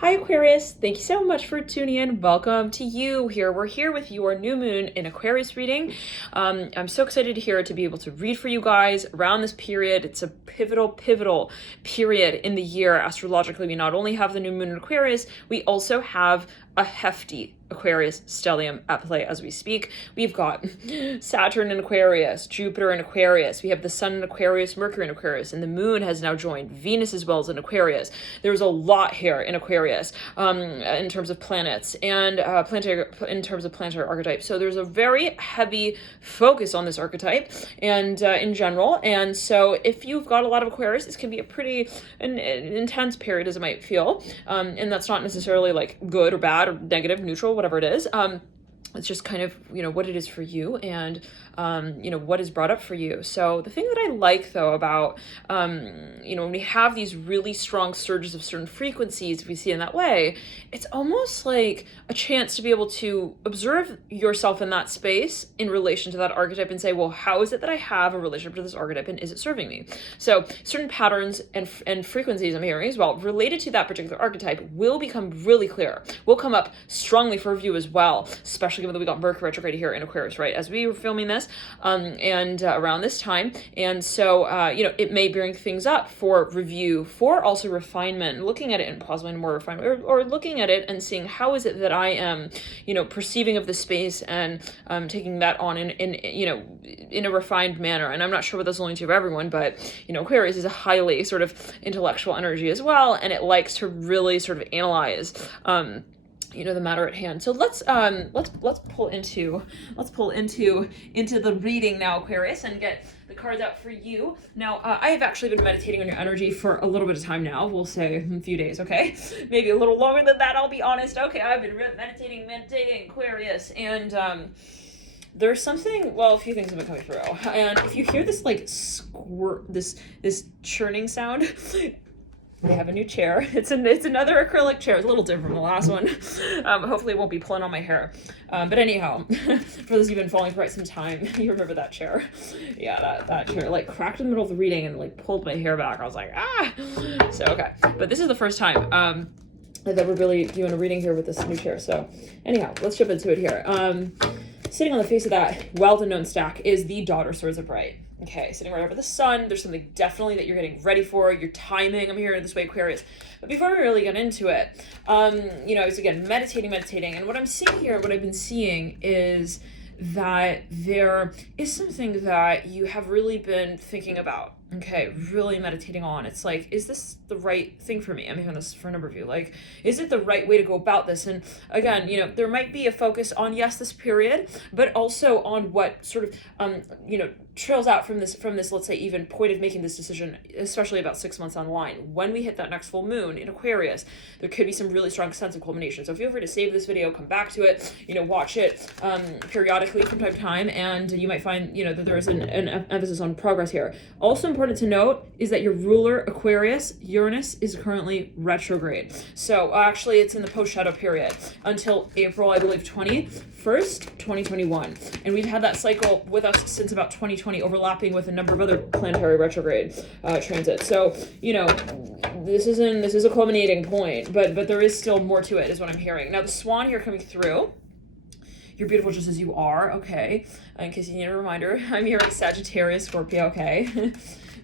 Hi Aquarius, thank you so much for tuning in. Welcome to you here. We're here with your new moon in Aquarius reading. I'm so excited to be able to read for you guys around this period. It's a pivotal period in the year astrologically. We not only have the new moon in Aquarius, we also have a hefty Aquarius stellium at play as we speak. We've got Saturn in Aquarius, Jupiter in Aquarius, we have the Sun in Aquarius, Mercury in Aquarius, and the Moon has now joined Venus as well as in Aquarius. There's a lot here in Aquarius in terms of planets and in terms of planetary archetypes. So there's a very heavy focus on this archetype and in general. And so if you've got a lot of Aquarius, this can be a pretty an intense period as it might feel. And that's not necessarily like good or bad or negative, neutral, whatever it is. It's just kind of, what it is for you and, what is brought up for you. So the thing that I like though about, when we have these really strong surges of certain frequencies, we see in that way, it's almost like a chance to be able to observe yourself in that space in relation to that archetype and say, well, how is it that I have a relationship to this archetype and is it serving me? So certain patterns and frequencies I'm hearing as well related to that particular archetype will become really clear, will come up strongly for review as well, especially given that we got Mercury retrograde here in Aquarius, right, as we were filming this, and around this time. And so, it may bring things up for review, for also refinement, looking at it and possibly more refinement, or looking at it and seeing how is it that I am, perceiving of the space and taking that on in a refined manner. And I'm not sure what that's only to everyone, but, Aquarius is a highly sort of intellectual energy as well, and it likes to really sort of analyze the matter at hand. So let's pull into the reading now, Aquarius, and get the cards out for you. Now, I have actually been meditating on your energy for a little bit of time now. We'll say a few days, okay? Maybe a little longer than that, I'll be honest. Okay, I've been meditating, Aquarius, and there's something, a few things have been coming through. And if you hear this like this churning sound, we have a new chair. It's another acrylic chair. It's a little different from the last one. Hopefully it won't be pulling on my hair. But anyhow, for those who've been following for quite some time, you remember that chair. Yeah, that chair like cracked in the middle of the reading and like pulled my hair back. I was like, ah! So, okay. But this is the first time that we're really doing a reading here with this new chair. So anyhow, let's jump into it here. Sitting on the face of that well-known stack is the Daughter Swords upright. Okay, sitting right over the sun. There's something definitely that you're getting ready for. Your timing, I'm hearing this way, Aquarius. But before we really get into it, I was again meditating, and what I'm seeing here, what I've been seeing is that there is something that you have really been thinking about. Okay, really meditating on. It's like, is this the right thing for me? I'm hearing this for a number of you. Like, is it the right way to go about this? And again, there might be a focus on, yes, this period, but also on what sort of, trails out from this, let's say, even point of making this decision, especially about 6 months online. When we hit that next full moon in Aquarius, there could be some really strong sense of culmination. So feel free to save this video, come back to it, watch it periodically from time to time, and you might find, that there is an emphasis on progress here. Also important to note is that your ruler, Aquarius, Uranus, is currently retrograde. So actually it's in the post-shadow period until April, I believe, 21st, 2021. And we've had that cycle with us since about 2020, overlapping with a number of other planetary retrograde transits. So, this is a culminating point, but there is still more to it, is what I'm hearing. Now, the swan here coming through. You're beautiful just as you are, okay? In case you need a reminder, I'm hearing Sagittarius, Scorpio, okay?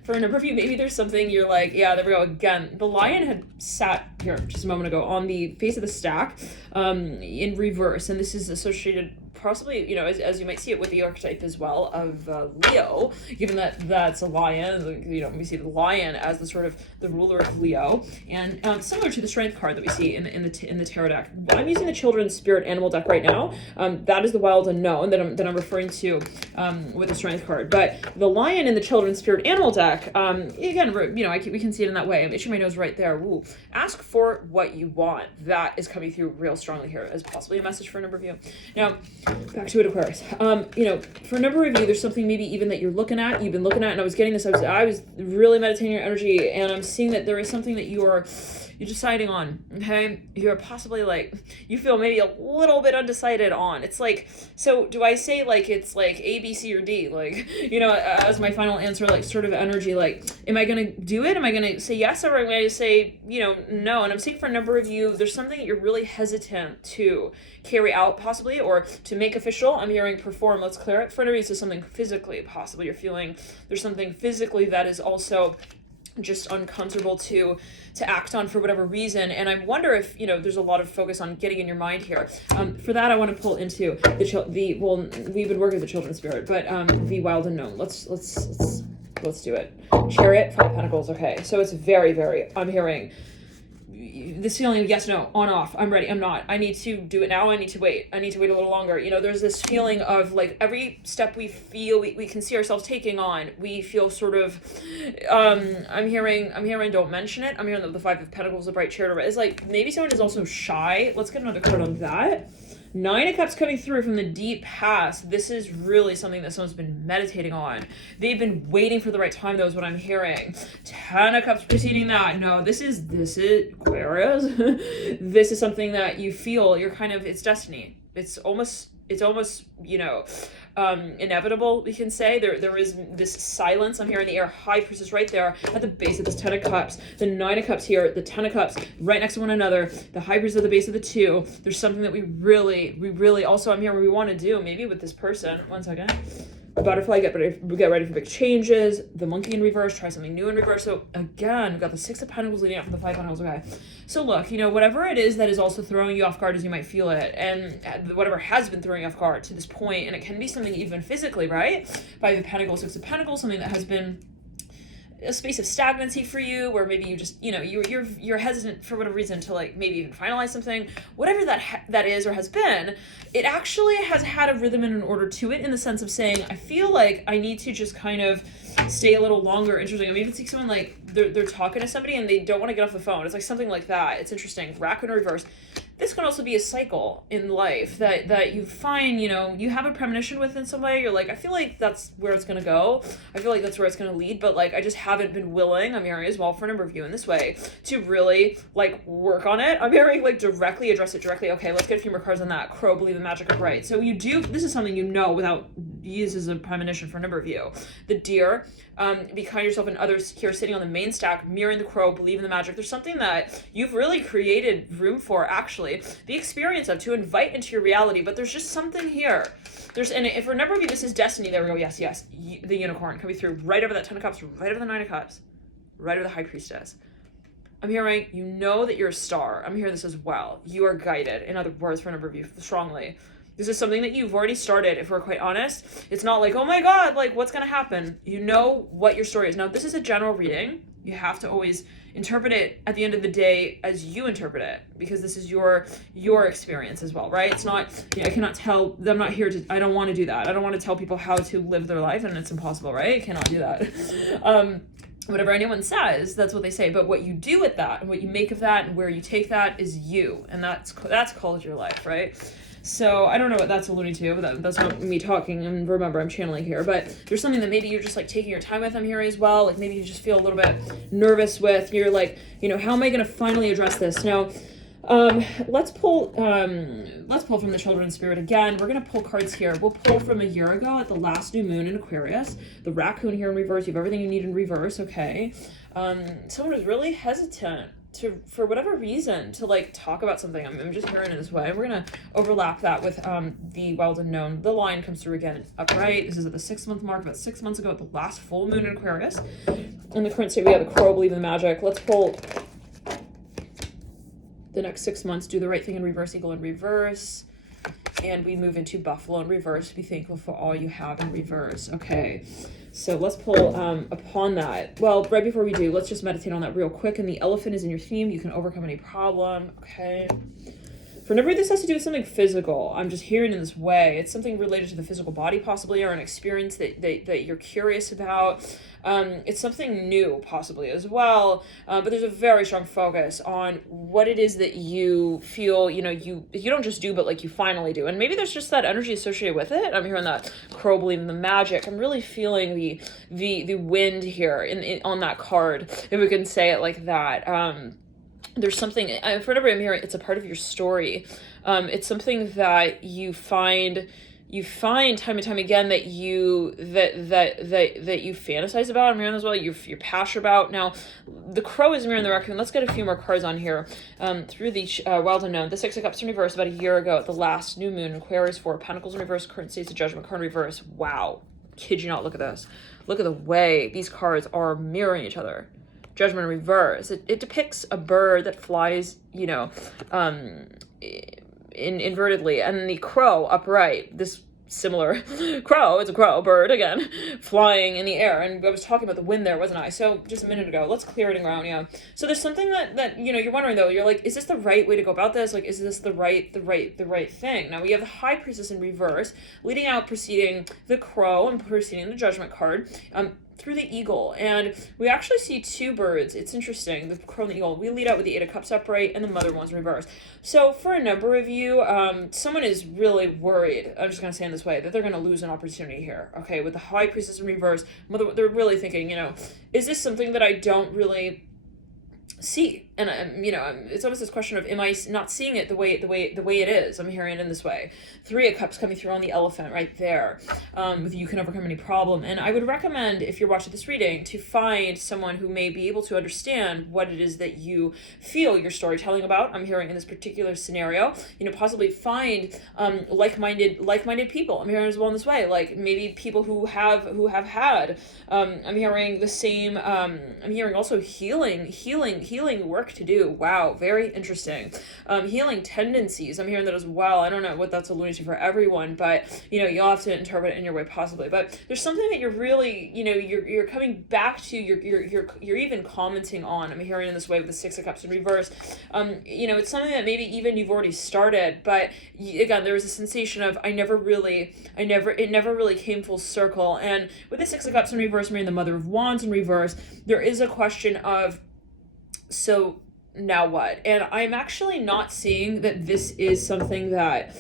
For a number of you, maybe there's something you're like, yeah, there we go again. The lion had sat here just a moment ago on the face of the stack in reverse, and this is associated possibly, as you might see it with the archetype as well of Leo, given that that's a lion, we see the lion as the sort of the ruler of Leo, and similar to the strength card that we see in the tarot deck. I'm using the Children's Spirit Animal deck right now. That is the wild unknown that I'm referring to with the strength card. But the lion in the Children's Spirit Animal deck, again, we can see it in that way. I'm itching my nose right there. Ooh. Ask for what you want. That is coming through real strongly here as possibly a message for a number of you. Now, back to it, Aquarius. For a number of you, there's something maybe even that you've been looking at, and I was getting this, I was really meditating your energy, and I'm seeing that there is something that you are you're deciding on, okay? You're possibly like, you feel maybe a little bit undecided on. It's like, so do I say like it's like A, B, C, or D? Like, you know, as my final answer, like sort of energy, like, am I gonna do it? Am I gonna say yes, or am I gonna say, you know, no? And I'm saying for a number of you, there's something that you're really hesitant to carry out possibly, or to make official. I'm hearing perform, let's clear it. For a number of you, it's something physically, possibly you're feeling there's something physically that is also just uncomfortable to act on for whatever reason. And I wonder if, you know, there's a lot of focus on getting in your mind here. For that, I want to pull into the well, we've been working with the children's spirit, but the wild unknown. Let's do it. Chariot, 5 of Pentacles. Okay, so it's very, I'm hearing this feeling of yes, no, on, off, I'm ready, I'm not, I need to do it now, I need to wait a little longer. You know, there's this feeling of like every step we feel we can see ourselves taking on, we feel sort of, I'm hearing don't mention it. I'm hearing the 5 of Pentacles, the bright chariot. It's like maybe someone is also shy. Let's get another card on that. 9 of Cups coming through from the deep past. This is really something that someone's been meditating on. They've been waiting for the right time, though, is what I'm hearing. 10 of Cups preceding that. No, this is Aquarius. This is something that you feel you're kind of, it's destiny. It's almost, you know, inevitable, we can say. There is this silence. I'm hearing the air. High Priestess right there at the base of this 10 of Cups. The 9 of Cups here, the 10 of Cups right next to one another. The High Priestess at the base of the 2. There's something that we really also, I'm hearing we want to do maybe with this person. One second. Butterfly, get ready for big changes. The Monkey in reverse, try something new in reverse. So again, we've got the 6 of Pentacles leading up from the 5 of Pentacles. Okay, so look, you know, whatever it is that is also throwing you off guard as you might feel it, and whatever has been throwing you off guard to this point, and it can be something even physically, right? 5 of Pentacles, 6 of Pentacles, something that has been a space of stagnancy for you, where maybe you just, you know, you're hesitant for whatever reason to like maybe even finalize something, whatever that is or has been. It actually has had a rhythm and an order to it, in the sense of saying, I feel like I need to just kind of stay a little longer. Interesting. I mean, if it's like someone like they're talking to somebody and they don't want to get off the phone, it's like something like that. It's interesting. Raccoon in reverse. This can also be a cycle in life that you find, you know, you have a premonition with in some way. You're like, I feel like that's where it's going to go. I feel like that's where it's going to lead. But like, I just haven't been willing, I'm hearing as well for a number of you in this way, to really like work on it. I'm hearing like directly address it directly. Okay, let's get a few more cards on that. Crow, believe the magic of right. So you do, this is something you know without, use as a premonition for a number of you. The Deer, be kind to yourself and others here, sitting on the main stack, mirroring the Crow, believe in the magic. There's something that you've really created room for, actually, the experience of, to invite into your reality. But there's just something here. And if for a number of you, this is destiny. There we go. Yes. The Unicorn coming through right over that 10 of Cups, right over the 9 of Cups, right over the High Priestess. I'm hearing, you know that you're a star. I'm hearing this as well. You are guided. In other words, for a number of you, strongly. This is something that you've already started, if we're quite honest. It's not like, oh my God, like what's going to happen? You know what your story is. Now, this is a general reading. You have to always interpret it at the end of the day as you interpret it, because this is your experience as well, right? It's not, you know, I cannot tell, I'm not here to, I don't want to do that. I don't want to tell people how to live their life, and it's impossible, right? I cannot do that. Whatever anyone says, that's what they say. But what you do with that, and what you make of that, and where you take that is you. And that's called your life, right? So I don't know what that's alluding to, but that's not me talking, and remember, I'm channeling here. But there's something that maybe you're just like taking your time with, I'm hearing as well. Like maybe you just feel a little bit nervous with, you're like, you know, how am I going to finally address this? Now, let's pull from the Children's Spirit again. We're going to pull cards here. We'll pull from a year ago at the last new moon in Aquarius. The Raccoon here in reverse. You have everything you need in reverse, okay? Someone was really hesitant to, for whatever reason, to like talk about something. I'm just hearing it this way. We're gonna overlap that with the Wild Unknown. The line comes through again upright. This is at the 6-month mark, about 6 months ago, at the last full moon in Aquarius. In the current state, we have the Crow, believe in the magic. Let's pull the next 6 months. Do the right thing in reverse, Eagle in reverse. And we move into Buffalo in reverse. Be thankful for all you have in reverse. Okay, so let's pull upon that. Well, right before we do, let's just meditate on that real quick. And the Elephant is in your theme. You can overcome any problem. Okay. For a number of this has to do with something physical. I'm just hearing in this way. It's something related to the physical body, possibly, or an experience that you're curious about. It's something new, possibly, as well. But there's a very strong focus on what it is that you feel, you know, you don't just do, but like you finally do. And maybe there's just that energy associated with it. I'm hearing that Crow, believe in the magic. I'm really feeling the wind here on that card, if we can say it like that. there's something, for whatever I'm hearing, it's a part of your story. It's something that you find time and time again that you fantasize about. I'm hearing as well. You're passionate about. Now, the crow is mirroring the raccoon. Let's get a few more cards on here. Through the Wild Unknown, the Six of Cups in reverse about a year ago at the last new moon. Aquarius, Four of Pentacles in reverse. Current states of Judgment card in reverse. Wow, kid you not. Look at this. Look at the way these cards are mirroring each other. Judgment in reverse. It depicts a bird that flies, you know, invertedly, and the crow upright. This similar crow, it's a crow bird again, flying in the air. And I was talking about the wind there, wasn't I? So just a minute ago, let's clear it around. Yeah. So there's something that you know, you're wondering though. You're like, is this the right way to go about this? Like, is this the right thing? Now we have the High Priestess in reverse, leading out, preceding the crow and preceding the Judgment card. Through the eagle, and we actually see two birds. It's interesting, the crow and the eagle. We lead out with the Eight of Cups upright and the Mother one's reversed. So for a number of you, someone is really worried, I'm just going to say in this way, that they're going to lose an opportunity here. Okay, with the High Priestess in reverse, they're really thinking, you know, is this something that I don't really see? And you know, it's almost this question of, am I not seeing it the way it is? I'm hearing it in this way. Three of Cups coming through on the elephant right there, with you can overcome any problem. And I would recommend, if you're watching this reading, to find someone who may be able to understand what it is that you feel you're storytelling about. I'm hearing in this particular scenario, you know, possibly find like-minded people. I'm hearing as well in this way, like maybe people who have had. I'm hearing the same. I'm hearing also healing work to do. Wow, very interesting. Healing tendencies, I'm hearing that as well. I don't know what that's alluding to for everyone, but you know, you'll have to interpret it in your way possibly. But there's something that you're really, you know, you're coming back to, you're even commenting on. I'm hearing in this way with the Six of Cups in reverse. You know, it's something that maybe even you've already started, but again, there was a sensation of it never really came full circle. And with the Six of Cups in reverse, marrying the Mother of Wands in reverse, there is a question of, so now what? And I'm actually not seeing that this is something that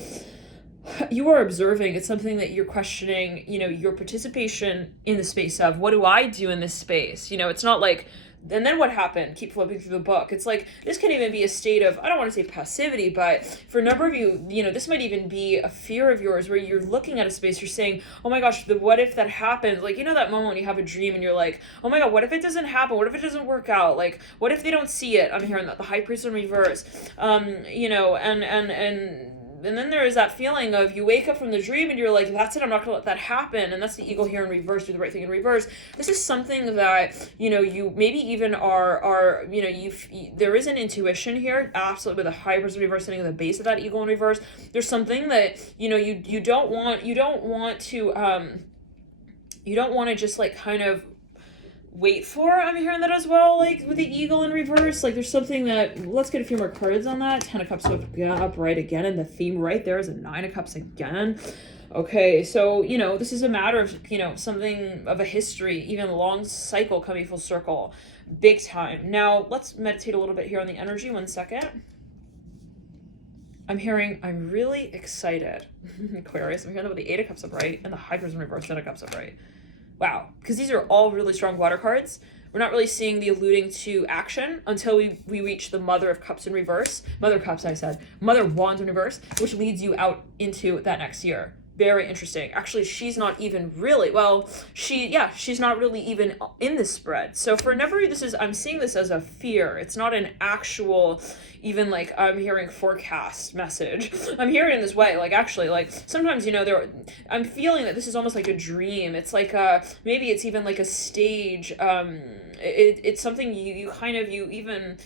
you are observing. It's something that you're questioning, you know, your participation in the space of, what do I do in this space? You know, it's not like, and then what happened? Keep flipping through the book. It's like, this can even be a state of, I don't want to say passivity, but for a number of you, you know, this might even be a fear of yours where you're looking at a space, you're saying, oh my gosh, what if that happens? Like, you know, that moment when you have a dream and you're like, oh my God, what if it doesn't happen? What if it doesn't work out? Like, what if they don't see it? I'm hearing that, the High Priest in reverse, you know, and then there is that feeling of, you wake up from the dream and you're like, that's it, I'm not going to let that happen. And that's the eagle here in reverse, do the right thing in reverse. This is something that, you know, you maybe even are you know, there is an intuition here, absolutely, with a High Priest in reverse sitting at the base of that eagle in reverse. There's something that, you know, you don't want to just like kind of wait for. I'm hearing that as well, like with the eagle in reverse. Like there's something that, let's get a few more cards on that. Ten of Cups upright again, and the theme right there is a Nine of Cups again. Okay, so, you know, this is a matter of, you know, something of a history, even a long cycle coming full circle, big time. Now let's meditate a little bit here on the energy. 1 second. I'm hearing, I'm really excited. Aquarius, I'm hearing about the Eight of Cups upright and the High Priest in reverse, Ten of Cups upright. Wow, because these are all really strong water cards. We're not really seeing the alluding to action until we reach the Mother of Cups in reverse. Mother of Cups, I said. Mother of Wands in reverse, which leads you out into that next year. Very interesting. Actually, she's not even really, well, she's not really even in this spread. So for a number of you, I'm seeing this as a fear. It's not an actual, even like, I'm hearing forecast message. I'm hearing it in this way, like actually, like sometimes, you know, I'm feeling that this is almost like a dream. It's like maybe it's even like a stage. It's something you even,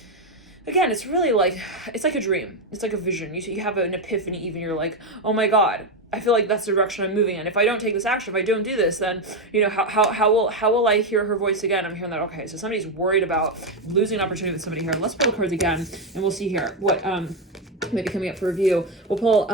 again, it's really like, it's like a dream. It's like a vision. You have an epiphany even. You're like, oh my God, I feel like that's the direction I'm moving in. If I don't take this action, if I don't do this, then, you know, how will I hear her voice again? I'm hearing that, okay, so somebody's worried about losing an opportunity with somebody here. Let's pull the cards again, and we'll see here what may be coming up for review. We'll pull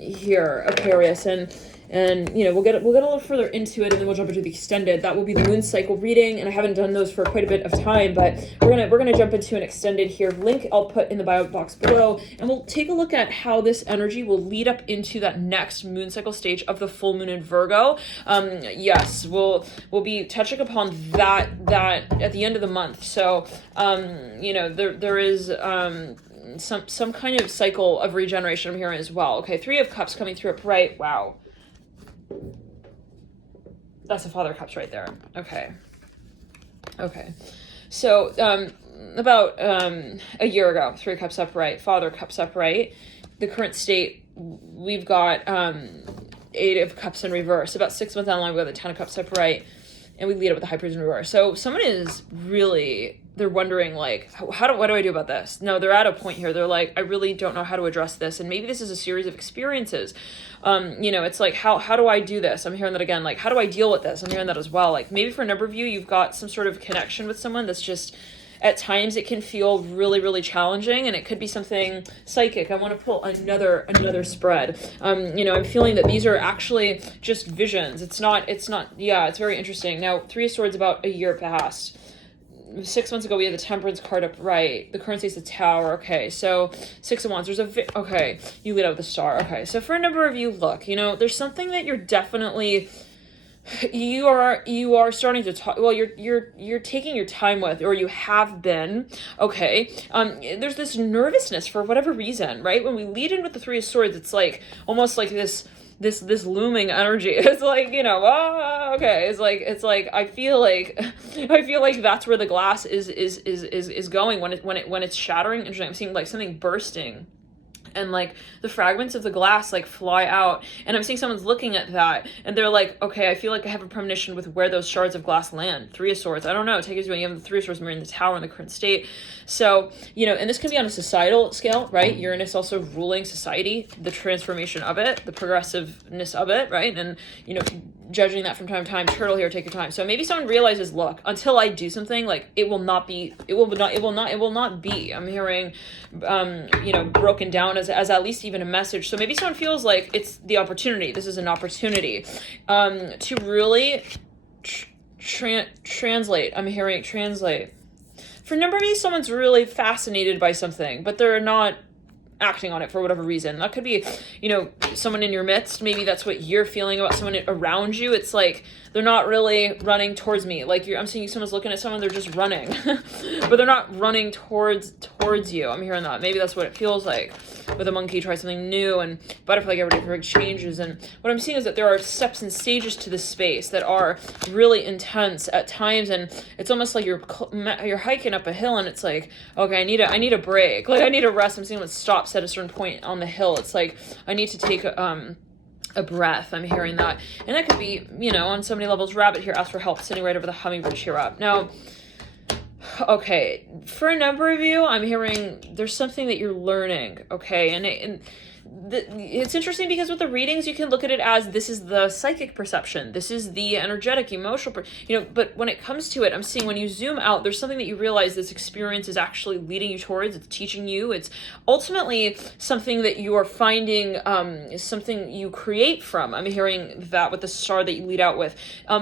here Aquarius, and And, you know, we'll get a little further into it, and then we'll jump into the extended. That will be the moon cycle reading, and I haven't done those for quite a bit of time, but we're gonna jump into an extended here. Link I'll put in the bio box below, and we'll take a look at how this energy will lead up into that next moon cycle stage of the full moon in Virgo. Yes, we'll be touching upon that at the end of the month. So, you know, there is some kind of cycle of regeneration I'm hearing as well. Okay, Three of Cups coming through upright. Wow. That's the Father of Cups right there. Okay. So, about a year ago, Three of Cups upright, Father of Cups upright. The current state, we've got Eight of Cups in reverse. About 6 months down the line, we've got the Ten of Cups upright, and we lead up with the High Priest in reverse. So someone is really, they're wondering, like, what do I do about this? No, they're at a point here. They're like, I really don't know how to address this. And maybe this is a series of experiences. You know, it's like, how do I do this? I'm hearing that again. Like, how do I deal with this? I'm hearing that as well. Like, maybe for a number of you, you've got some sort of connection with someone that's just, at times it can feel really, really challenging, and it could be something psychic. I want to pull another spread. You know, I'm feeling that these are actually just visions. It's not, yeah, it's very interesting. Now, Three of Swords about a year past. 6 months ago, we had the Temperance card up right. The currency is the Tower. Okay, so Six of Wands. Okay, you lead out with the Star. Okay, so for a number of you, look, you know, there's something that you're definitely, you are starting to talk, well, you're taking your time with, or you have been. Okay, there's this nervousness for whatever reason, right? When we lead in with the Three of Swords, it's like almost like this looming energy. It's like, you know, okay, it's like I feel like that's where the glass is going when it's shattering. Interesting. I'm seeing like something bursting, and like the fragments of the glass like fly out, and I'm seeing someone's looking at that, and they're like, okay, I feel like I have a premonition with where those shards of glass land. Three of Swords, I don't know, take it as you have the Three of Swords mirroring the Tower in the current state. So, you know, and this can be on a societal scale, right? Uranus also ruling society, the transformation of it, the progressiveness of it, right? And, you know, judging that from time to time. Turtle here, take your time. So maybe someone realizes, look, until I do something, like it will not be. I'm hearing, you know, broken down as at least even a message. So maybe someone feels like it's the opportunity. This is an opportunity to really translate. I'm hearing translate. For a number of you, someone's really fascinated by something, but they're not acting on it for whatever reason. That could be, you know, someone in your midst. Maybe that's what you're feeling about someone around you. It's like they're not really running towards me. Like I'm seeing someone's looking at someone, they're just running, but they're not running towards you. I'm hearing that. Maybe that's what it feels like. With a monkey, try something new, and butterfly get ready for changes. And what I'm seeing is that there are steps and stages to this space that are really intense at times, and it's almost like you're hiking up a hill, and it's like, okay, I need a break. Like I need a rest. I'm seeing what stops at a certain point on the hill. It's like I need to take a breath. I'm hearing that, and that could be, you know, on so many levels. Rabbit here, ask for help, sitting right over the hummingbird. Cheer up. Now, okay, for a number of you, I'm hearing there's something that you're learning, okay? And it's interesting because with the readings, you can look at it as this is the psychic perception. This is the energetic, emotional, you know, but when it comes to it, I'm seeing when you zoom out, there's something that you realize this experience is actually leading you towards. It's teaching you. It's ultimately something that you are finding, something you create from. I'm hearing that with the Star that you lead out with.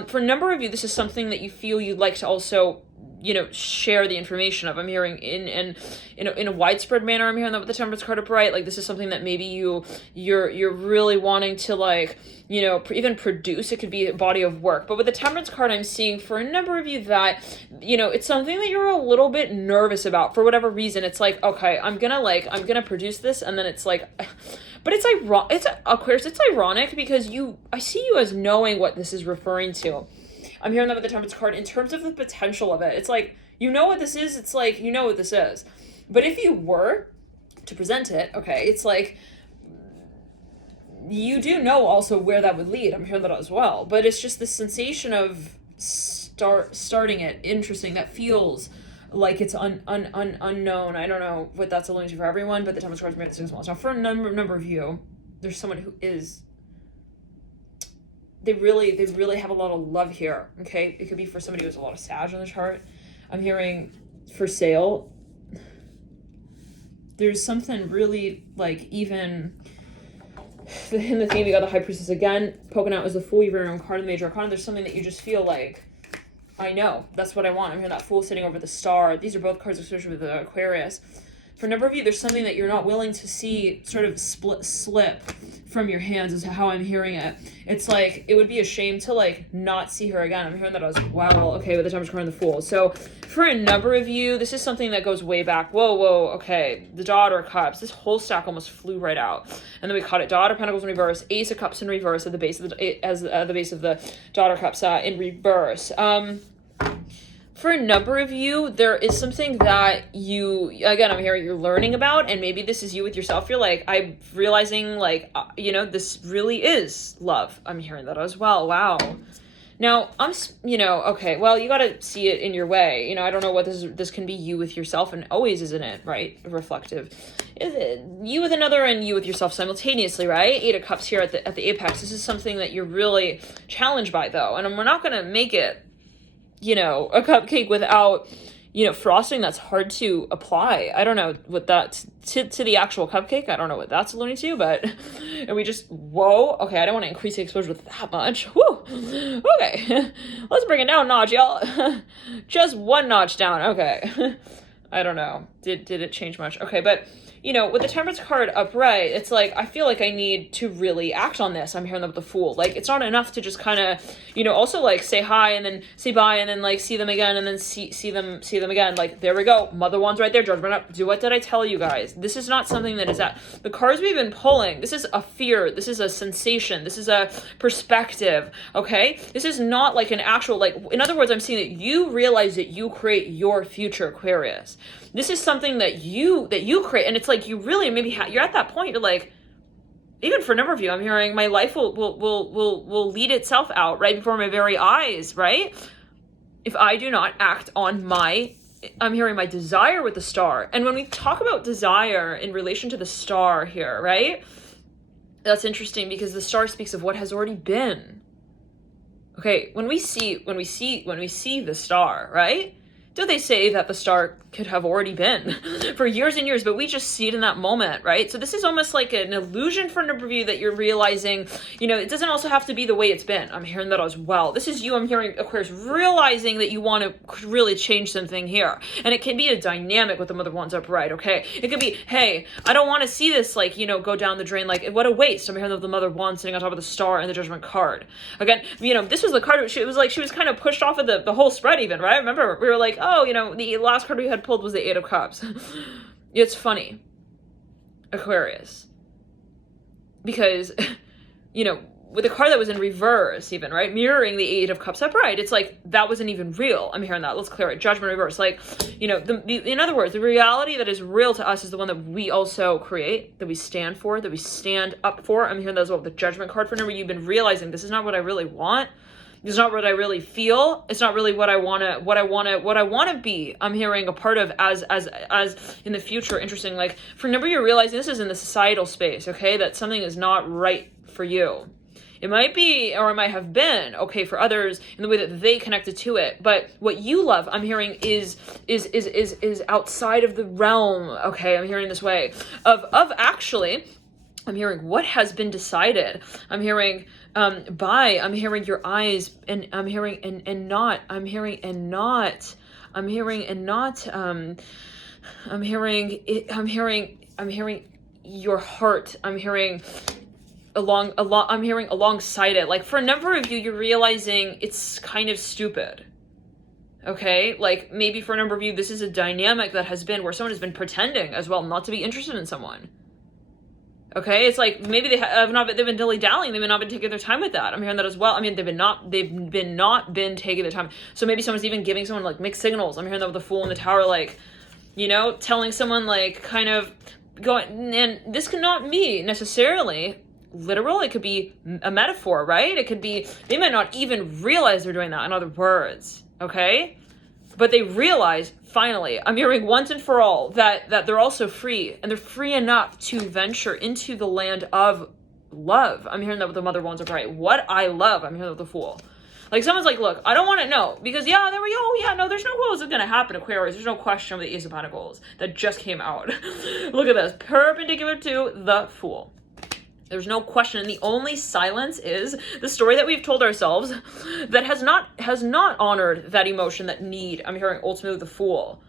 For a number of you, this is something that you feel you'd like to also, you know, share the information of. I'm hearing in a widespread manner. I'm hearing that with the Temperance card upright. Like this is something that maybe you're really wanting to, like, you know, even produce. It could be a body of work. But with the Temperance card, I'm seeing for a number of you that, you know, it's something that you're a little bit nervous about for whatever reason. It's like, okay, I'm gonna produce this, and then it's like, but it's ironic. It's Aquarius. It's ironic because I see you as knowing what this is referring to. I'm hearing that with the Temperance card in terms of the potential of it. It's like, you know what this is. It's like, you know what this is. But if you were to present it, okay, it's like, you do know also where that would lead. I'm hearing that as well. But it's just the sensation of starting it. Interesting. That feels like it's unknown. I don't know what that's alluding to for everyone, but the Temperance card is made as well. Now, for a number of you, there's someone who is, they really have a lot of love here, okay? It could be for somebody who has a lot of Sag on the chart. I'm hearing for sale. There's something really, like, even in the theme, you got the High Priestess again, poking out as the Fool, your very own card in the Major Arcana. There's something that you just feel like, I know, that's what I want. I'm hearing that Fool sitting over the Star. These are both cards associated with the Aquarius. For a number of you, there's something that you're not willing to see sort of slip from your hands is how I'm hearing it. It's like, it would be a shame to like not see her again. I'm hearing that as wow, okay, with the Tempest card and the Fool. So for a number of you, this is something that goes way back. Whoa, okay. The Daughter of Cups. This whole stack almost flew right out. And then we caught it. Daughter of Pentacles in reverse, Ace of Cups in reverse at the base of the base of the Daughter of Cups in reverse. For a number of you, there is something that you, again, I'm hearing you're learning about, and maybe this is you with yourself. You're like, I'm realizing, like, this really is love. I'm hearing that as well. Wow. Now, okay, well, you got to see it in your way. I don't know what this can be you with yourself, and always, isn't it, right? Reflective. Is it you with another and you with yourself simultaneously, right? 8 of Cups here at the apex. This is something that you're really challenged by, though, and we're not going to make it a cupcake without, frosting. That's hard to apply. I don't know what that, to the actual cupcake, I don't know what that's alluding to, but, and we just, whoa, okay, I don't want to increase the exposure that much. Whew, okay, let's bring it down a notch, y'all. Just one notch down, okay. I don't know, did it change much? Okay, but, with the Temperance card upright, it's like, I feel like I need to really act on this. I'm hearing that with the Fool. Like, it's not enough to just kind of, also like say hi and then say bye and then like see them again and then see them again. Like, there we go. Mother Wands right there. Judgment up. What did I tell you guys? This is not something that is at the cards we've been pulling. This is a fear. This is a sensation. This is a perspective. Okay. This is not like an actual, like, in other words, I'm seeing that you realize that you create your future, Aquarius. This is something that you create, and it's like you really maybe you're at that point. You're like, even for a number of you, I'm hearing my life will lead itself out right before my very eyes, right? If I do not act on I'm hearing my desire with the Star. And when we talk about desire in relation to the Star here, right? That's interesting because the Star speaks of what has already been. Okay, when we see the Star, right? Do they say that the Star could have already been for years and years, but we just see it in that moment, right? So this is almost like an illusion for a number of you that you're realizing, it doesn't also have to be the way it's been. I'm hearing that as well. This is you, I'm hearing, Aquarius, realizing that you want to really change something here. And it can be a dynamic with the Mother Wands upright, okay? It could be, hey, I don't want to see this, like, go down the drain. Like, what a waste. I'm hearing the Mother Wands sitting on top of the Star and the Judgment card. Again, this was the card, it was like she was kind of pushed off of the whole spread even, right? Remember, we were like, oh, the last card we had pulled was the 8 of Cups. It's funny, Aquarius, because, with the card that was in reverse even, right, mirroring the 8 of Cups upright, it's like, that wasn't even real. I'm hearing that. Let's clear it. Judgment reverse. Like, in other words, the reality that is real to us is the one that we also create, that we stand for, that we stand up for. I'm hearing that as well with the Judgment card. For a number, you've been realizing this is not what I really want. It's not what I really feel. It's not really what I want to be. I'm hearing a part of as in the future. Interesting. Like, for a number, you're realizing this is in the societal space, okay? That something is not right for you. It might be, or it might have been, okay, for others in the way that they connected to it. But what you love, I'm hearing, is outside of the realm, okay? I'm hearing this way of actually, I'm hearing what has been decided. I'm hearing I'm hearing your eyes, and I'm hearing and not, I'm hearing and not, I'm hearing and not, I'm hearing it, I'm hearing your heart, I'm hearing I'm hearing alongside it. Like, for a number of you, you're realizing it's kind of stupid. Okay, like, maybe for a number of you, this is a dynamic that has been where someone has been pretending as well not to be interested in someone. Okay, it's like maybe they've been dilly-dallying, they've not been taking their time with that. I'm hearing that as well. I mean, they've not been taking their time. So maybe someone's even giving someone like mixed signals. I'm hearing that with the Fool in the Tower, like, telling someone, like, kind of going, and this cannot be necessarily literal. It could be a metaphor, right? It could be, they might not even realize they're doing that, in other words, okay? But they realize, finally, I'm hearing once and for all, that they're also free, and they're free enough to venture into the land of love. I'm hearing that with the Mother Wands upright. What I love, I'm hearing that with the Fool. Like, someone's like, look, I don't want to know, because, yeah, there we go, yeah, no, there's no clues it's going to happen, Aquarius. There's no question with the Ace of Pentacles that just came out. Look at this, perpendicular to the Fool. There's no question. And the only silence is the story that we've told ourselves that has not honored that emotion, that need. I'm hearing ultimately the Fool.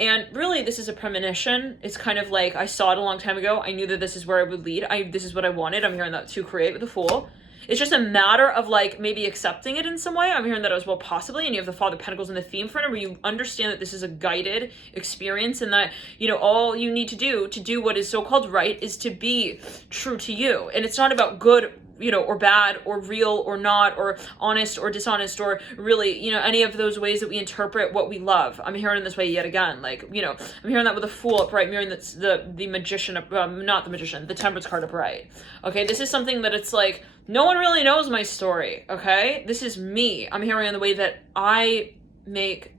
And really, this is a premonition. It's kind of like, I saw it a long time ago. I knew that this is where it would lead. This is what I wanted. I'm hearing that to create with the Fool. It's just a matter of like maybe accepting it in some way. I'm hearing that as well, possibly. And you have the Father of Pentacles in the theme for it, where you understand that this is a guided experience, and that, you know, all you need to do what is so-called right is to be true to you. And it's not about good, you know, or bad, or real or not, or honest or dishonest, or really, you know, any of those ways that we interpret what we love. I'm hearing this way yet again. Like, you know, I'm hearing that with the Fool upright, mirroring that's the Magician, not the Magician, the Temperance card upright. Okay, this is something that it's like, no one really knows my story, okay? This is me. I'm hearing in the way that I make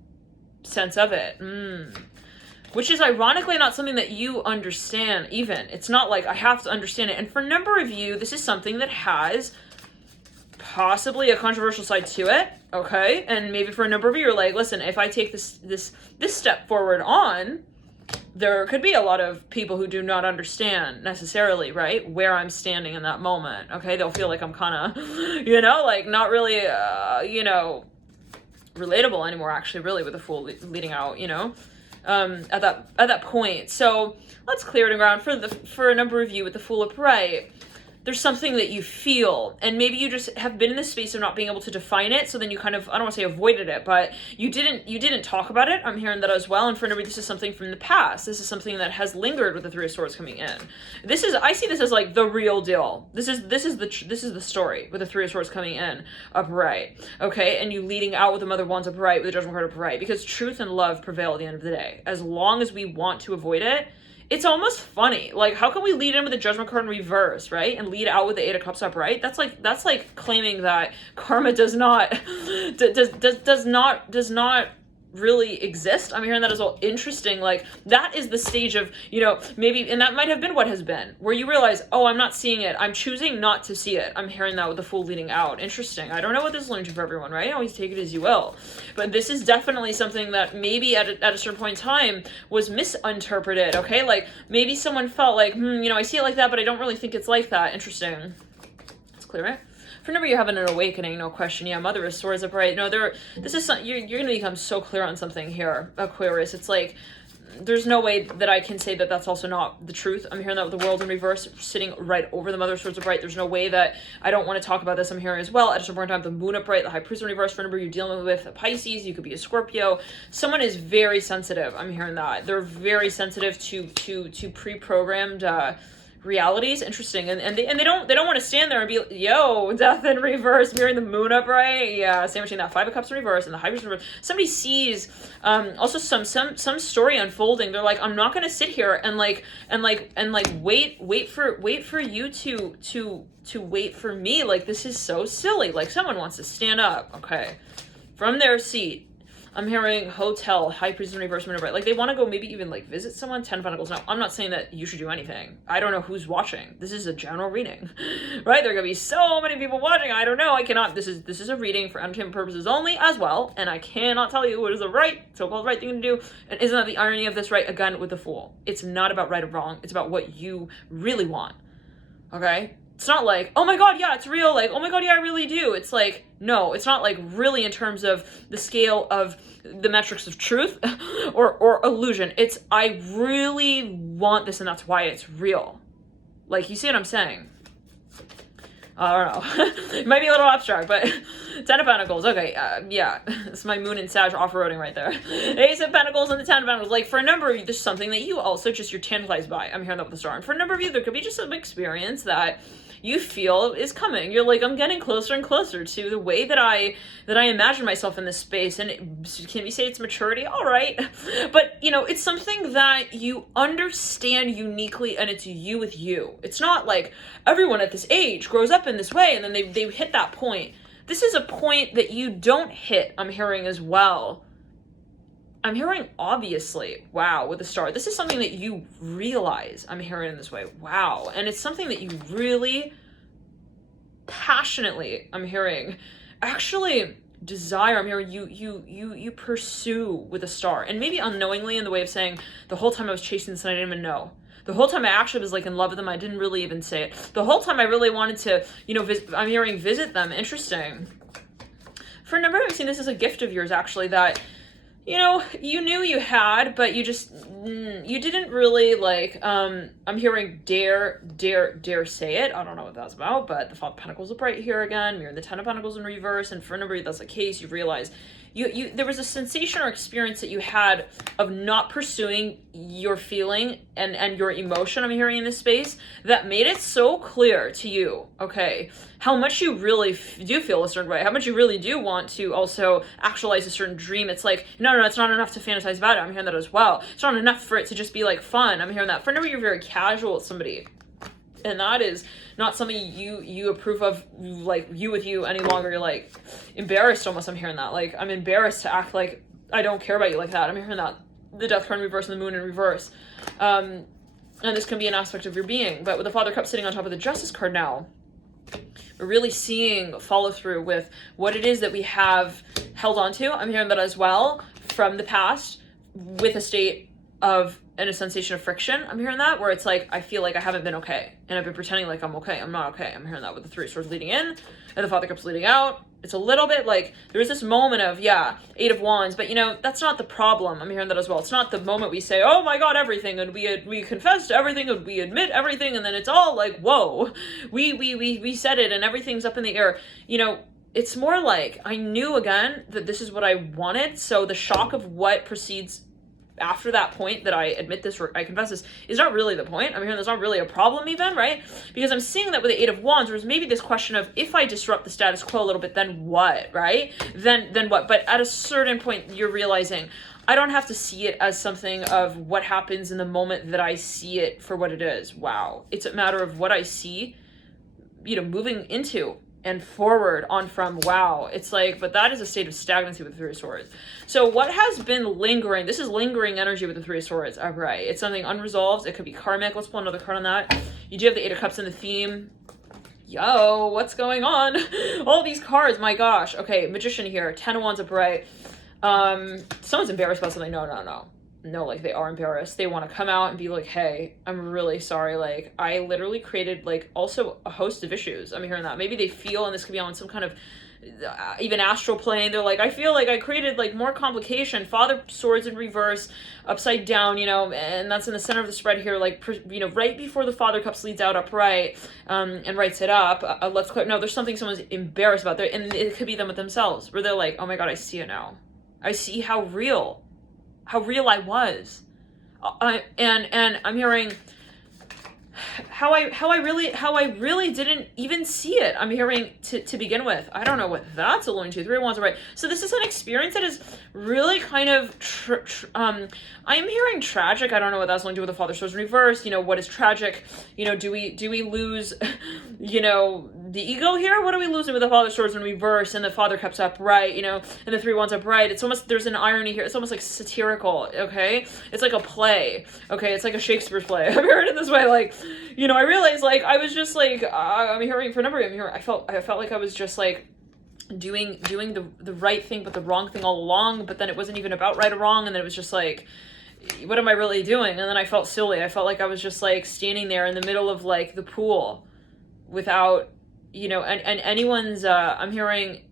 sense of it. Which is ironically not something that you understand even. It's not like I have to understand it. And for a number of you, this is something that has possibly a controversial side to it, okay? And maybe for a number of you, you're like, listen, if I take this step forward on, there could be a lot of people who do not understand necessarily, right, where I'm standing in that moment, okay? They'll feel like I'm kind of, you know, like not really, you know, relatable anymore, actually, really, with the Fool leading out, you know, at that point. So let's clear it around for a number of you with the Fool upright. There's something that you feel, and maybe you just have been in this space of not being able to define it, so then you kind of, I don't want to say avoided it, but you didn't talk about it. I'm hearing that as well. And for everybody, this is something from the past. This is something that has lingered with the Three of Swords coming in. I see this as like the real deal. This is the story with the Three of Swords coming in upright, okay? And you leading out with the Mother of Wands upright, with the Judgment card upright, because truth and love prevail at the end of the day. As long as we want to avoid it, it's almost funny. Like, how can we lead in with the Judgment card in reverse, right? And lead out with the Eight of Cups upright? That's like claiming that karma does not really exist. I'm hearing that as well. Interesting. Like, that is the stage of, you know, maybe, and that might have been what has been, where you realize, oh, I'm not seeing it. I'm choosing not to see it. I'm hearing that with the Fool leading out. Interesting. I don't know what this is learning for everyone, right? Always take it as you will. But this is definitely something that maybe at a certain point in time was misinterpreted, okay? Like, maybe someone felt like, you know, I see it like that, but I don't really think it's like that. Interesting. Let's clear it. Whenever you're having an awakening, no question. Yeah, Mother of Swords upright. No, this is you're going to become so clear on something here, Aquarius. It's like, there's no way that I can say that that's also not the truth. I'm hearing that with the World in reverse sitting right over the Mother of Swords upright. There's no way that I don't want to talk about this. I'm hearing as well. At a certain time, the Moon upright, the High Priest in reverse. For a number you're dealing with a Pisces, you could be a Scorpio. Someone is very sensitive. I'm hearing that they're very sensitive to pre-programmed realities. Interesting. And they don't want to stand there and be, yo, Death in reverse, mirroring the Moon upright. Yeah, same between that Five of Cups in reverse and the High Priest in reverse. Somebody sees also some story unfolding. They're like, I'm not gonna sit here and wait for you to wait for me. Like, this is so silly. Like, someone wants to stand up, okay, from their seat. I'm hearing hotel, High Priest in reverse, Moon upright. Like, they want to go maybe even like visit someone. 10 of Pentacles. Now, I'm not saying that you should do anything. I don't know who's watching. This is a general reading, right? There are gonna be so many people watching. I don't know. I cannot. This is a reading for entertainment purposes only, as well. And I cannot tell you what is the right, so-called right thing to do. And isn't that the irony of this, right? Again, with the Fool. It's not about right or wrong. It's about what you really want. Okay. It's not like, oh my God, yeah, it's real. Like, oh my God, yeah, I really do. It's like, no, it's not like really in terms of the scale of the metrics of truth or illusion. It's, I really want this, and that's why it's real. Like, you see what I'm saying? I don't know. It might be a little abstract, but 10 of Pentacles. Okay, yeah. It's my Moon and Sag off-roading right there. Ace of Pentacles and the 10 of Pentacles. Like, for a number of you, there's something that you also just, you're tantalized by. I'm hearing that with the Star. And for a number of you, there could be just some experience that you feel is coming. You're like, I'm getting closer and closer to the way that I imagine myself in this space. And can we say it's maturity? All right. But, you know, it's something that you understand uniquely, and it's you with you. It's not like everyone at this age grows up in this way and then they hit that point. This is a point that you don't hit, I'm hearing as well. I'm hearing, obviously, wow, with the Star. This is something that you realize, I'm hearing in this way, wow. And it's something that you really passionately, I'm hearing, actually desire. I'm hearing you pursue with a Star. And maybe unknowingly, in the way of saying, the whole time I was chasing this and I didn't even know. The whole time I actually was like in love with them. I didn't really even say it. The whole time I really wanted to, you know, I'm hearing visit them. Interesting. For a number, I've seen this as a gift of yours, actually, that, you know, you knew you had, but you just, you didn't really, like, I'm hearing dare say it. I don't know what that's about, but the Five of Pentacles up right here again. We're in the Ten of Pentacles in reverse, and for a number of you, that's the case. You realize there was a sensation or experience that you had of not pursuing your feeling and your emotion, I'm hearing in this space, that made it so clear to you, okay, how much you really do feel a certain way, how much you really do want to also actualize a certain dream. It's like, no, it's not enough to fantasize about it. I'm hearing that as well. It's not enough for it to just be like fun. I'm hearing that. For a number, you're very casual with somebody. And that is not something you approve of, like, you with you any longer. You're like embarrassed almost. I'm hearing that. Like, I'm embarrassed to act like I don't care about you like that. I'm hearing that. The Death card in reverse and the Moon in reverse. And this can be an aspect of your being. But with the Father Cup sitting on top of the Justice card now, we're really seeing follow through with what it is that we have held on to. I'm hearing that as well from the past, with a state of and a sensation of friction. I'm hearing that, where it's like, I feel like I haven't been okay, and I've been pretending like I'm okay. I'm not okay. I'm hearing that with the Three of Swords leading in and the Father Cups leading out. It's a little bit like there's this moment of, yeah, Eight of Wands, but you know, that's not the problem. I'm hearing that as well. It's not the moment we say, oh my God, everything, and we confess to everything, and we admit everything, and then it's all like, whoa, we said it, and everything's up in the air. You know, it's more like I knew again that this is what I wanted. So the shock of what proceeds after that point, that I admit this or I confess this, is not really the point. I'm hearing there's not really a problem even, right? Because I'm seeing that with the Eight of Wands, there's maybe this question of, if I disrupt the status quo a little bit, then what, right? Then what? But at a certain point, you're realizing, I don't have to see it as something of what happens in the moment that I see it for what it is. Wow. It's a matter of what I see, you know, moving into and forward on from. Wow. It's like, but that is a state of stagnancy with the Three of Swords. So what has been lingering, this is lingering energy with the Three of Swords. All right. It's something unresolved. It could be karmic. Let's pull another card on that. You do have the Eight of Cups in the theme. Yo, what's going on? All these cards, my gosh. Okay, Magician here. Ten of Wands upright. Someone's embarrassed about something. No, like, they are embarrassed. They want to come out and be like, hey, I'm really sorry. Like, I literally created, like, also a host of issues. I'm hearing that. Maybe they feel, and this could be on some kind of even astral plane, they're like, I feel like I created, like, more complication. Father Swords in reverse, upside down, you know, and that's in the center of the spread here, like, you know, right before the Father Cups leads out upright, and writes it up. Let's clear. No, there's something someone's embarrassed about there, and it could be them with themselves, where they're like, oh my God, I see it now. I see how real I was, and I'm hearing how I really didn't even see it. I'm hearing to begin with. I don't know what that's alluding to. Three of Wands are right. So this is an experience that is really kind of I'm hearing tragic. I don't know what that's alluding to with the Father Swords in reverse. You know, what is tragic? You know, do we lose, you know, the ego here? What are we losing with the Father Swords in reverse and the Father Cups upright, you know, and the Three Wands upright? It's almost, there's an irony here. It's almost like satirical, okay? It's like a play, okay? It's like a Shakespeare play. I've heard it this way, like, you know, I realized, like, I was just like, I'm hearing for a number of them here, I felt like I was just like doing the right thing but the wrong thing all along, but then it wasn't even about right or wrong, and then it was just like, what am I really doing? And then I felt silly. I felt like I was just like standing there in the middle of like the pool without, you know, and anyone's, I'm hearing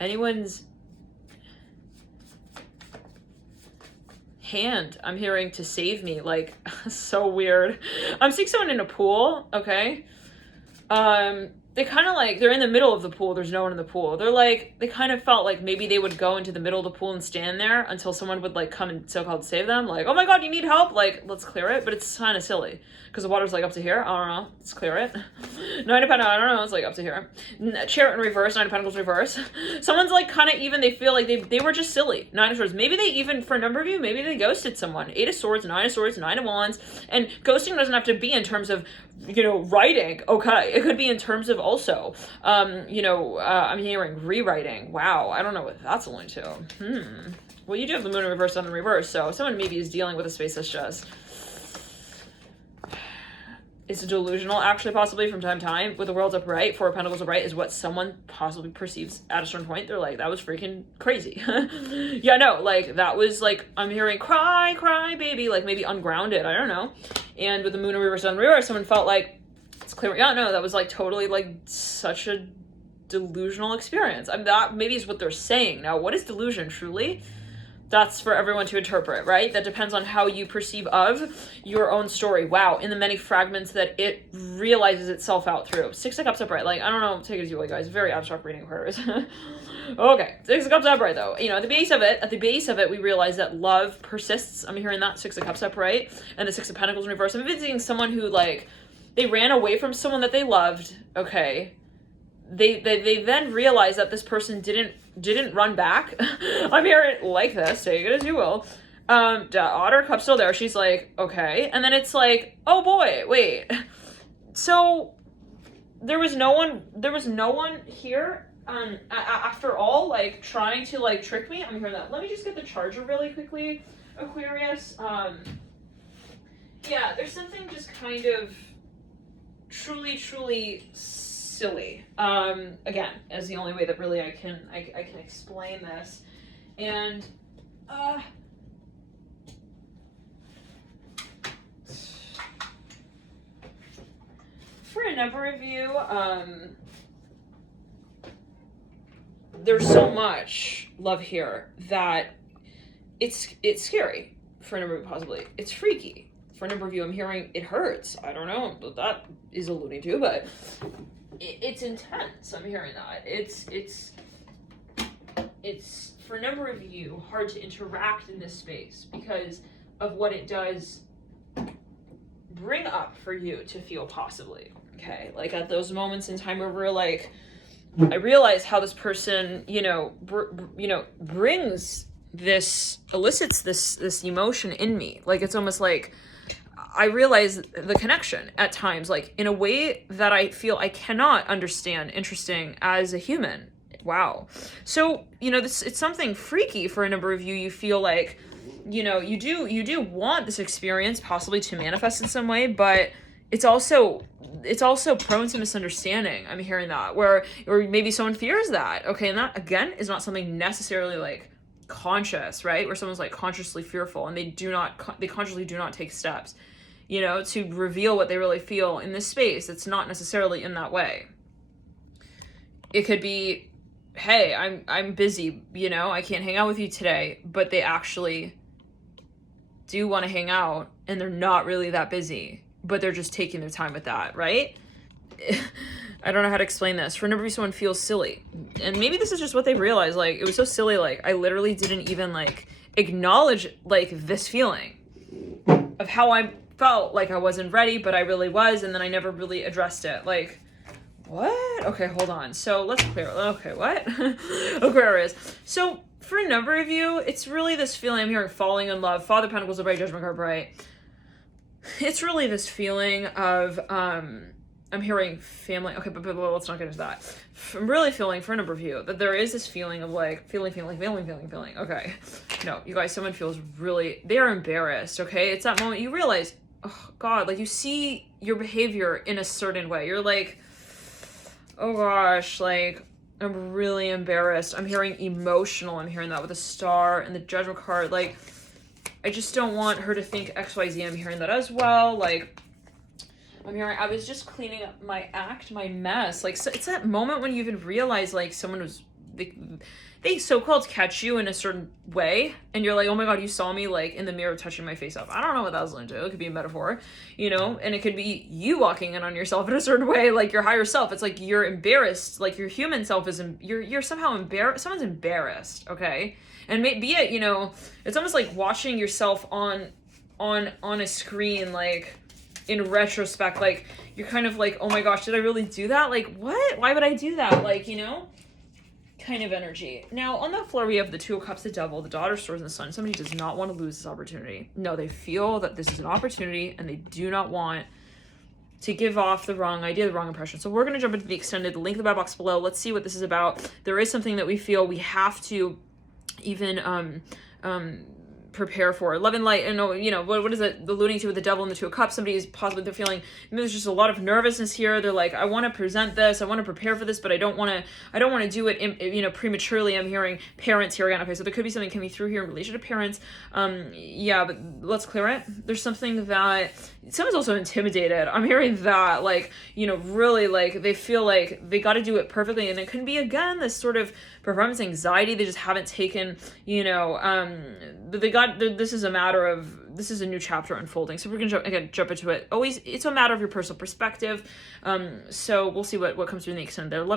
anyone's hand, I'm hearing, to save me. Like, so weird. I'm seeing someone in a pool, okay? They kind of like, they're in the middle of the pool. There's no one in the pool. They're like, they kind of felt like maybe they would go into the middle of the pool and stand there until someone would like come and so-called save them. Like, oh my God, you need help? Like, let's clear it. But it's kind of silly because the water's like up to here. I don't know. Let's clear it. Nine of Pentacles, I don't know. It's like up to here. Chariot in reverse, Nine of Pentacles reverse. Someone's like kind of even, they feel like they were just silly. Nine of Swords. Maybe they even, for a number of you, maybe they ghosted someone. Eight of Swords, Nine of Wands. And ghosting doesn't have to be in terms of, you know, writing. Okay. It could be in terms of also, you know, I'm hearing rewriting. Wow. I don't know what that's alluding to. Well, you do have the Moon in reverse, Sun in reverse. So someone maybe is dealing with a space that's just It's delusional, actually, possibly from time to time. With the World's upright, Four of Pentacles upright is what someone possibly perceives at a certain point. They're like, that was freaking crazy. Yeah, no, like, that was like, I'm hearing cry, cry, baby, like maybe ungrounded, I don't know. And with the moon in reverse, sun in reverse, someone felt like, it's clear, yeah, no, that was like totally like such a delusional experience. I mean, that maybe is what they're saying. Now, what is delusion truly? That's for everyone to interpret, right? That depends on how you perceive of your own story. Wow, in the many fragments that it realizes itself out through. Six of Cups upright, like, I don't know, take it as you will, guys. Very abstract reading, Aquarius. Okay, Six of Cups upright, though. You know, at the base of it, we realize that love persists. I'm hearing that, Six of Cups upright, and the Six of Pentacles in reverse. I'm visiting someone who, like, they ran away from someone that they loved, okay? They then realized that this person didn't run back. I'm hearing it like this, take it as you will. Otter Cup still there. She's like, okay. And then it's like, oh boy, wait. So there was no one here after all, like trying to like trick me. I'm hearing that. Let me just get the charger really quickly, Aquarius. Yeah, there's something just kind of truly silly. Again, as the only way that really I can explain this. And for a number of you, there's so much love here that it's scary for a number of you, possibly. It's freaky. For a number of you, I'm hearing it hurts. I don't know what that is alluding to, but it's intense. I'm hearing that. It's for a number of you hard to interact in this space because of what it does bring up for you to feel, possibly. Okay, like at those moments in time where we're like, I realize how this person, brings this, elicits this emotion in me. Like it's almost like I realize the connection at times, like in a way that I feel I cannot understand, interesting as a human. Wow. So, it's something freaky for a number of you. You feel like, you do want this experience possibly to manifest in some way, but it's also prone to misunderstanding. I'm hearing that, or maybe someone fears that. Okay. And that again is not something necessarily like conscious, right? Where someone's like consciously fearful and they consciously do not take steps, to reveal what they really feel in this space. It's not necessarily in that way. It could be, hey, I'm busy, I can't hang out with you today, but they actually do want to hang out and they're not really that busy, but they're just taking their time with that, right? I don't know how to explain this. For a number of you, someone feels silly. And maybe this is just what they realized. Like, it was so silly. Like, I literally didn't even, like, acknowledge, like, this feeling of how I felt like I wasn't ready, but I really was. And then I never really addressed it. Like, what? Okay, hold on. So let's clear. Okay, what? Aquarius. So for a number of you, it's really this feeling. I'm hearing falling in love. Father Pentacles, the bright Judgment card, bright. It's really this feeling of, I'm hearing family. Okay, but let's not get into that. I'm really feeling, for a number of you, that there is this feeling of like, feeling. Okay. No, you guys, someone feels really, they're embarrassed, okay? It's that moment you realize, oh God, like you see your behavior in a certain way. You're like, oh gosh, like, I'm really embarrassed. I'm hearing emotional. I'm hearing that with a star and the Judgment card. Like, I just don't want her to think XYZ. I'm hearing that as well. Like, I'm hearing, I was just cleaning up my mess. Like, so it's that moment when you even realize, like, someone was, they so-called catch you in a certain way, and you're like, oh my God, you saw me, like, in the mirror touching my face up. I don't know what that was into. It could be a metaphor, and it could be you walking in on yourself in a certain way, like your higher self. It's like you're embarrassed, like your human self is, you're somehow embarrassed. Someone's embarrassed, okay? And be it, it's almost like watching yourself on a screen, like, in retrospect, like, you're kind of like, oh my gosh, did I really do that? Like, what? Why would I do that? Like, kind of energy. Now, on that floor, we have the Two of Cups, the Devil, the Daughter, Swords, and the Sun. Somebody does not want to lose this opportunity. No, they feel that this is an opportunity, and they do not want to give off the wrong idea, the wrong impression. So we're going to jump into the extended link in the box below. Let's see what this is about. There is something that we feel we have to even prepare for. Love and light, and what is it alluding to with the devil and the two of cups? Somebody is possibly, they're feeling, there's just a lot of nervousness here. They're like, I want to present this, I want to prepare for this, but I don't want to do it prematurely. I'm hearing parents here again. Okay, so there could be something coming through here in relation to parents. Yeah, but let's clear it. There's something that someone's also intimidated. I'm hearing that, like, really, like, they feel like they got to do it perfectly, and it can be, again, this sort of performance anxiety. They just haven't taken, this is a matter of, this is a new chapter unfolding. So we're gonna jump into it. Always, it's a matter of your personal perspective. So we'll see what comes through in the extended there. Love